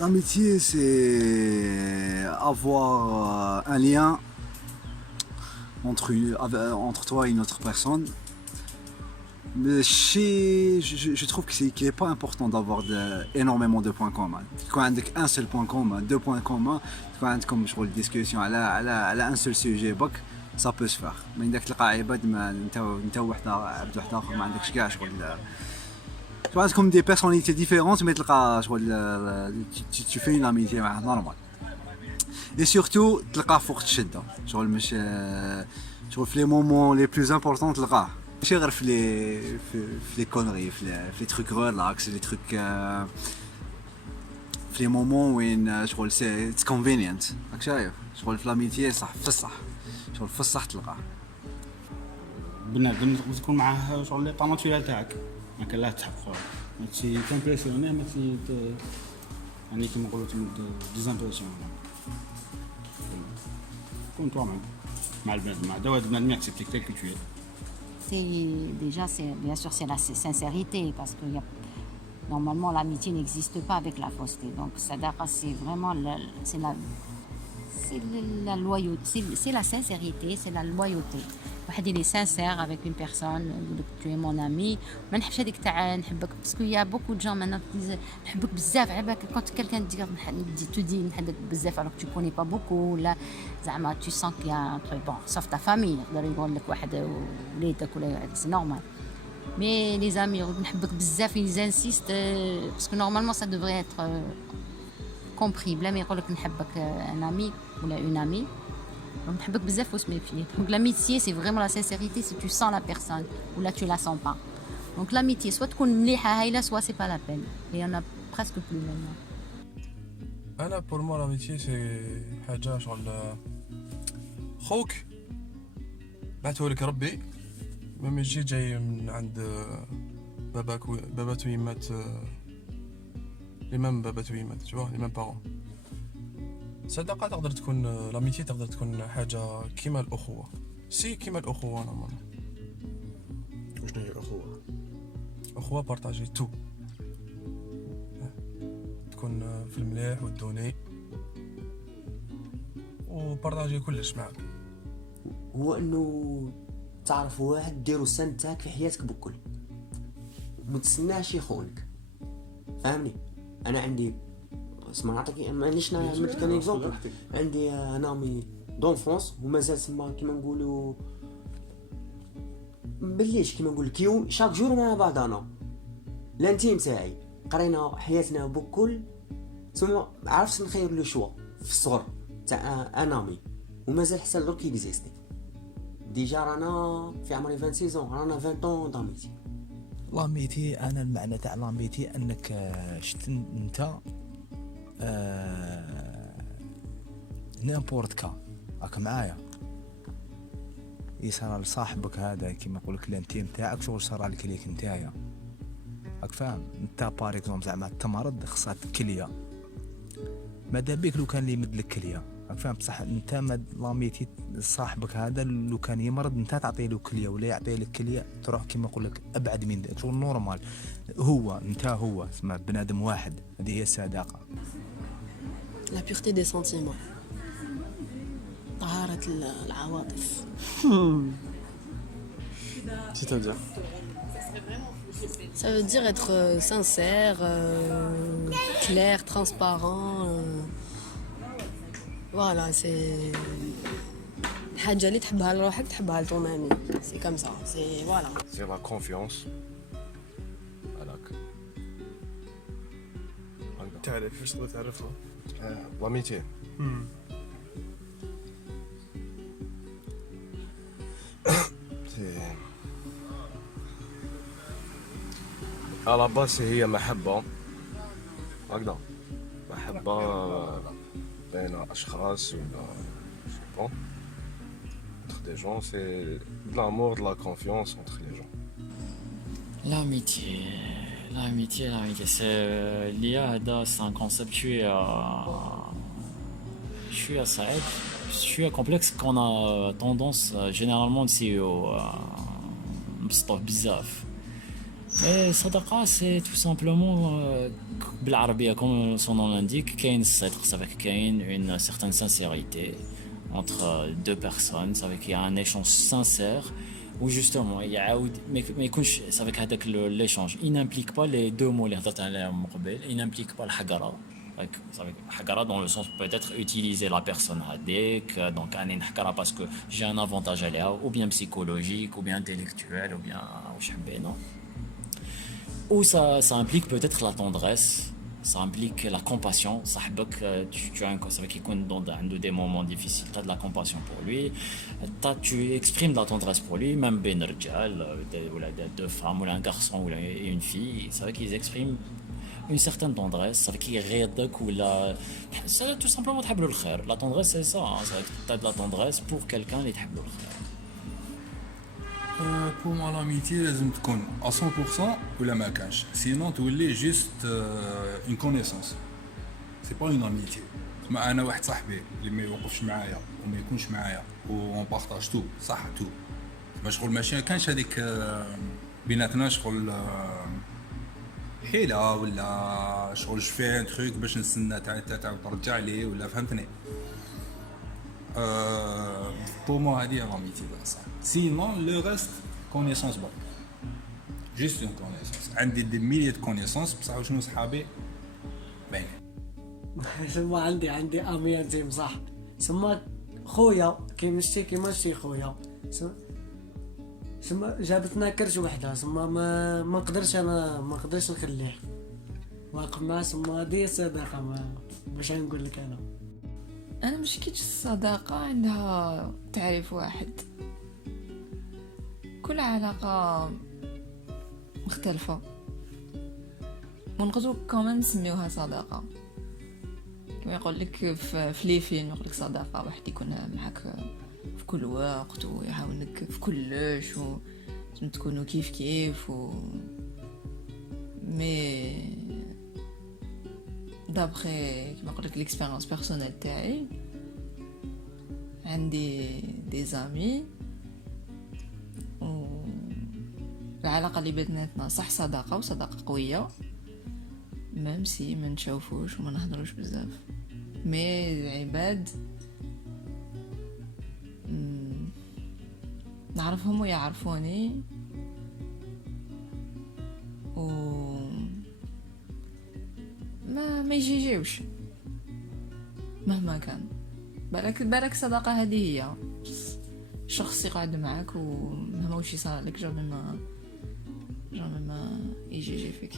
L'amitié, c'est avoir un lien entre toi et une autre personne. Mais je trouve qu'il n'est pas important d'avoir énormément de points communs. Quand on a un seul point commun, deux points communs, quand on a comme je discussion على un seul sujet, ça peut se faire. Mais عندك تلقى عباد ما انت وحده عبد واحد اخر ما عندكش كاع شغل. Tu vois, comme des personnalités différentes, mais tu fais une amitié normale. Et surtout, تلقاه فوق الشدة. شغل مش شغل في les moments les plus importants تلقاه. ماشي غير في les conneries, في les trucs relax, les trucs في les moments وين شغل it's convenient. راك شايف؟ شغل في l'amitié صح في الصح. شغل في الصح تلقاه. بنادم تقدر تكون معاه شغل لي طاماتوريال تاعك ما كان لا تحق ما تي تمبرسيونيه ما تي يعني كيما نقولوا ديزامبرسيون كون toi مع البنادم مع دوات بنادم ياكسبتيك تيل كو tu es. C'est bien sûr c'est la sincérité parce que normalement l'amitié n'existe pas avec la fausseté. Donc Sadaqa c'est vraiment la loyauté, c'est la sincérité, c'est la loyauté. واحد il est sincère avec une personne, tu es mon ami, ما نحبش هذيك تاع نحبك parce qu'il y a beaucoup de gens maintenant qui disent نحبك بزاف عباك quand quelqu'un te dit نحبك بزاف alors que tu connais pas beaucoup là زعما tu sens qu'il y a un truc bon sauf ta famille يقدر يقول لك واحد وليدك ولا c'est normal. Mais les amis نحبك بزاف ils insistent parce que normalement ça devrait être compris بلا ما يقول لك نحبك un ami ou une amie. Donc, donc l'amitié c'est vraiment la sincérité si tu sens la personne ou là tu la sens pas. Donc l'amitié soit تكون مليحة هايلة soit c'est pas la peine. Et il y en a presque plus maintenant. انا pour moi l'amitié c'est حاجه شغل خوك بعثهولك ربي ما يجي جاي من عند بابات ويمات لي ميم بابات ويمات tu vois les mêmes parents. صداقة تقدر تكون لاميتي تقدر تكون حاجة كيما الأخوة كيما الأخوة نورمالمون. وشنو هي الأخوة؟ أخوة بارطاجي تو تكون في المليح والدوني وبارطاجي كلش معك. هو انه تعرف واحد ديرو السند تاعك في حياتك بكل ما تستناش يخونك فاهمني. انا عندي اسمع نعطيك معليش نعمل لك اكزومبل. عندي نامي دون فرونس ومازال تما كيما نقولوا بليش كيما نقول كيو شاك جور مع بعضنا لانتيم تاعي قرينا حياتنا بكل ثم عرفت نخير لو شوا في الصغر تاع انامي ومازال حتى درك اكزيستي ديجا رانا في عمري 26 رانا 20 طون داميتي. لاميتي انا المعنى تاع لاميتي انك شت انت نيمبورت كا راك معايا يصرى لصاحبك هذا كيما نقول لك الانتيم تاعك شغل صرا لك ليك نتايا راك فاهم. انت بار اكزومبل زعما تمرض خصك كليه ماذا بيك لو كان لي يمد لك كليه راك فاهم بصح انت لاميتي صاحبك هذا لو كان يمرض انت تعطي له كليه ولا يعطي لك كليه تروح كيما نقول لك ابعد من ذاك شغل نورمال. هو اسمه بنادم واحد. هذه هي الصداقه. La pureté des sentiments. طهارة العواطف. C'est-à-dire Ça veut dire être sincère, clair, transparent. Voilà, c'est الحاجة اللي تحبها لروحك تحبها لطون امي. C'est comme ça. C'est voilà. C'est la confiance. تعرف ايش تبغى تعرفها؟ L'amitié. À la base هي محبة هكذا محبة بين أشخاص ولا je sais pas entre des gens c'est de l'amour de la confiance entre les gens. L'amitié, c'est l'IA, c'est un concept je suis à Saïd, je suis à complexe qu'on a tendance généralement c'est au بزاف Et Sadaqa, c'est tout simplement, بالعربية, comme son nom l'indique, كاين الصدق, ça veut dire qu'il y a une certaine sincérité entre deux personnes, ça veut dire qu'il y a un échange sincère, où justement, mais ça veut dire que l'échange, il n'implique pas les deux mots, il n'implique pas le hagara. Ça veut dire hagara dans le sens peut-être utiliser la personne hadik, donc un hagara parce que j'ai un avantage à elle, ou bien psychologique, ou bien intellectuel, ou bien, non. Ou ça implique peut-être la tendresse, ça implique la compassion. Ça veut dire qu'il dans des moments difficiles, tu as de la compassion pour lui, tu exprimes de la tendresse pour lui, même ben rjal, deux femmes, ou un garçon ou une fille, ça veut dire qu'ils expriment une certaine tendresse, ça veut dire qu'ils يرضك ولا c'est tout simplement تحب له الخير. La tendresse c'est ça, hein. Ça veut dire que tu as de la tendresse pour quelqu'un اللي تحب له الخير. Pour moi l'amitié لازم تكون à 100% ولا ما كانش sinon تولي juste une connaissance, c'est pas une amitié. ما انا واحد صاحبي اللي ما يوقفش معايا وما يكونش معايا و on partage tout صح tout ما شغل ماشي كانش هذيك بيناتنا شغل حيلة ولا شغل فيه ان تروك باش نستنى تعاود ترجع لي ولا فهمتني. Pour moi هذه l'amitié بصح sinon le reste connaissance برك juste une connaissance. عندي des milliers de connaissances بصح شنو صحابي باين. سما عندي امي انتيم صح سما خويا كيما شتي خويا سما جابتنا كرش وحده سما ما نقدرش نخليه واقف معاه سما هذه صداقه ما باش نقول لك انا مش كيتش الصداقه عندها تعريف واحد، كل علاقه مختلفه ونقدروا كمان نسميوها صداقه. كما يقول لك في لي فيلم يقول لك صداقه واحد يكون معك في كل وقت ويعاونك في كلش تكونوا كيف مي دابخي كما نقول لك ليكسبيريونس بيرسونيل تاعي عندي دي زامي العلاقه اللي بيناتنا صح صداقه وصداقه قويه ميم سي ما نشوفوش وما نهضروش بزاف مي العباد نعرفهم ويعرفوني و ما يجيوش مهما كان. بالك صداقه هذه هي شخص يقعد معك ومهما وش يصير لك جامي ما يجي فيك.